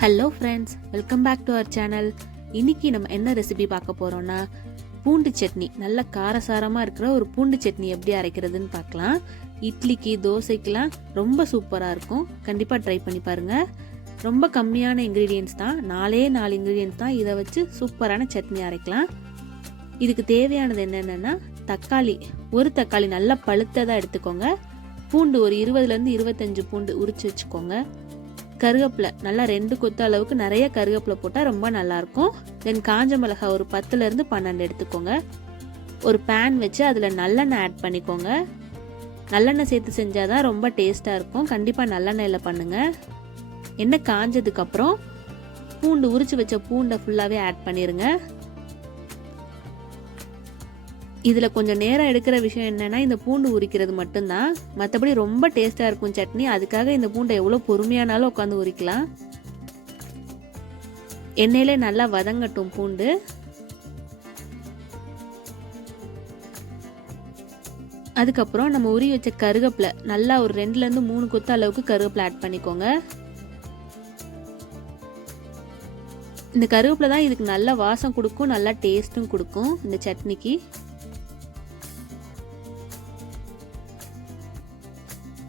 Hello friends, welcome back to our channel. இன்னைக்கு நம்ம என்ன ரெசிபி பார்க்க போறோம்னா பூண்டு சட்னி. நல்ல காரசாரமாக இருக்கிற ஒரு பூண்டு சட்னி எப்படி அரைக்கிறதுன்னு பார்க்கலாம். இட்லிக்கு தோசைக்கெலாம் ரொம்ப சூப்பராக இருக்கும். கண்டிப்பாக ட்ரை பண்ணி பாருங்கள். ரொம்ப கம்மியான இன்க்ரீடியன்ஸ் தான், 4 இன்க்ரீடியன்ஸ் தான். இதை வச்சு சூப்பரான சட்னி அரைக்கலாம். இதுக்கு தேவையானது என்னென்னா தக்காளி, ஒரு தக்காளி நல்லா பழுத்ததாக எடுத்துக்கோங்க. பூண்டு ஒரு 20லேருந்து 25 பூண்டு உரிச்சு வச்சுக்கோங்க. கருவேப்பிலை நல்லா 2 கொத்து அளவுக்கு நிறைய கருவேப்பிலை போட்டால் ரொம்ப நல்லாயிருக்கும். தென் காஞ்ச மிளகாய் ஒரு 10லேருந்து 12 எடுத்துக்கோங்க. ஒரு பேன் வச்சு அதில் நல்லெண்ணெய் ஆட் பண்ணிக்கோங்க. நல்லெண்ணெய் சேர்த்து செஞ்சால் தான் ரொம்ப டேஸ்ட்டாக இருக்கும். கண்டிப்பாக நல்லெண்ணெயில் பண்ணுங்கள். எண்ணெய் காஞ்சதுக்கப்புறம் பூண்டு உரிச்சு வச்ச பூண்டை ஃபுல்லாகவே ஆட் பண்ணிடுங்க. இதில் கொஞ்சம் நேரம் எடுக்கிற விஷயம் என்னென்னா இந்த பூண்டு உரிக்கிறது மட்டும்தான். மற்றபடி ரொம்ப டேஸ்ட்டாக இருக்கும் சட்னி. அதுக்காக இந்த பூண்டை எவ்வளோ பொறுமையானாலும் உட்காந்து உரிக்கலாம். எண்ணெயிலே நல்லா வதங்கட்டும் பூண்டு. அதுக்கப்புறம் நம்ம உரி வச்ச கருவேப்பிலை நல்லா ஒரு 2லேருந்து 3 கொத்து அளவுக்கு கருவேப்பிலை ஆட் பண்ணிக்கோங்க. இந்த கருவேப்பிலை தான் இதுக்கு நல்ல வாசம் கொடுக்கும், நல்லா டேஸ்ட்டும் கொடுக்கும் இந்த சட்னிக்கு.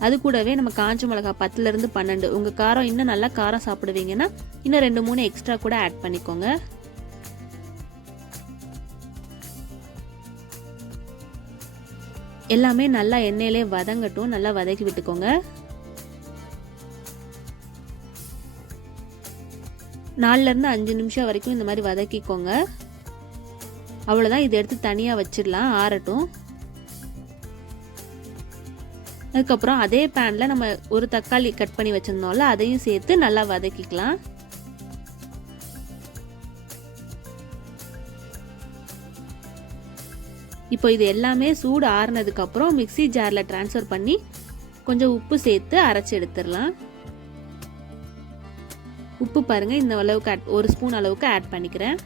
அது கூடவே நம்ம காஞ்ச மிளகாய் 10லேருந்து 12, உங்கள் காரம் இன்னும் நல்லா காரம் சாப்பிடுவீங்கன்னா இன்னும் 2-3 எக்ஸ்ட்ரா கூட ஆட் பண்ணிக்கோங்க. எல்லாமே நல்லா எண்ணெயிலே வதங்கட்டும். நல்லா வதக்கி விட்டுக்கோங்க. 4லேருந்து 5 நிமிஷம் வரைக்கும் இந்த மாதிரி வதக்கிக்கோங்க. அவ்வளோதான். இதை எடுத்து தனியாக வச்சிடலாம், ஆறட்டும். அதுக்கப்புறம் அதே பேனில் நம்ம ஒரு தக்காளி கட் பண்ணி வச்சிருந்தோம்ல, அதையும் சேர்த்து நல்லா வதக்கிக்கலாம். இப்போ இது எல்லாமே சூடு ஆறுனதுக்கப்புறம் மிக்ஸி ஜாரில் ட்ரான்ஸ்ஃபர் பண்ணி கொஞ்சம் உப்பு சேர்த்து அரைச்சி எடுத்துடலாம். உப்பு பாருங்கள், இந்த அளவுக்கு ஒரு ஸ்பூன் அளவுக்கு ஆட் பண்ணிக்கிறேன்.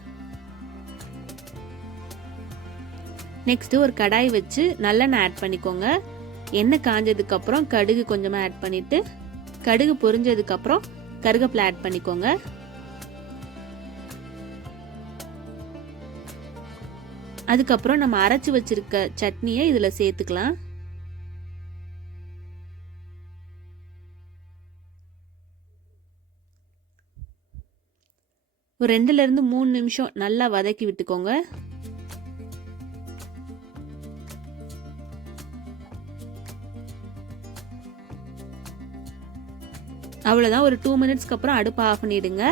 நெக்ஸ்ட்டு ஒரு கடாய் வச்சு நல்லெண்ணெய் ஆட் பண்ணிக்கோங்க. எண்ணெய் காஞ்சதுக்கப்புறம் கடுகு கொஞ்சமாக ஆட் பண்ணிவிட்டு, கடுகு பொரிஞ்சதுக்கப்புறம் கருவேப்பிலை ஆட் பண்ணிக்கோங்க. அதுக்கப்புறம் நம்ம அரைச்சி வச்சிருக்க சட்னியை இதில் சேர்த்துக்கலாம். ஒரு 2லேருந்து 3 நிமிஷம் நல்லா வதக்கி விட்டுக்கோங்க. அவ்வளோதான். ஒரு 2 மினிட்ஸ்க்கு அப்புறம் அடுப்பை ஆஃப் பண்ணிவிடுங்க.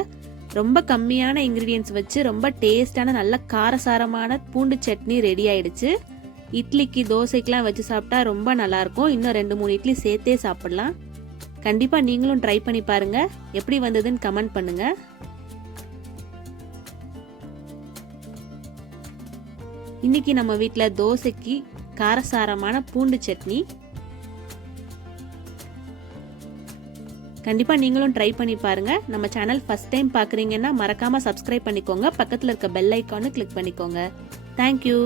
ரொம்ப கம்மியான இன்க்ரீடியன்ஸ் வச்சு ரொம்ப டேஸ்டான நல்ல காரசாரமான பூண்டு சட்னி ரெடி ஆயிடுச்சு. இட்லிக்கு தோசைக்கெலாம் வச்சு சாப்பிட்டா ரொம்ப நல்லாயிருக்கும். இன்னும் 2-3 இட்லி சேர்த்தே சாப்பிடலாம். கண்டிப்பாக நீங்களும் ட்ரை பண்ணி பாருங்கள். எப்படி வந்ததுன்னு கமெண்ட் பண்ணுங்கள். இன்னைக்கு நம்ம வீட்டில் தோசைக்கு காரசாரமான பூண்டு சட்னி. கண்டிப்பாக நீங்களும் ட்ரை பண்ணி பாருங்கள். நம்ம சேனல் ஃபர்ஸ்ட் டைம் பார்க்குறீங்கன்னா மறக்காமல் சப்ஸ்கிரைப் பண்ணிக்கோங்க. பக்கத்தில் இருக்க பெல் ஐக்கானு கிளிக் பண்ணிக்கோங்க. தேங்க்யூ.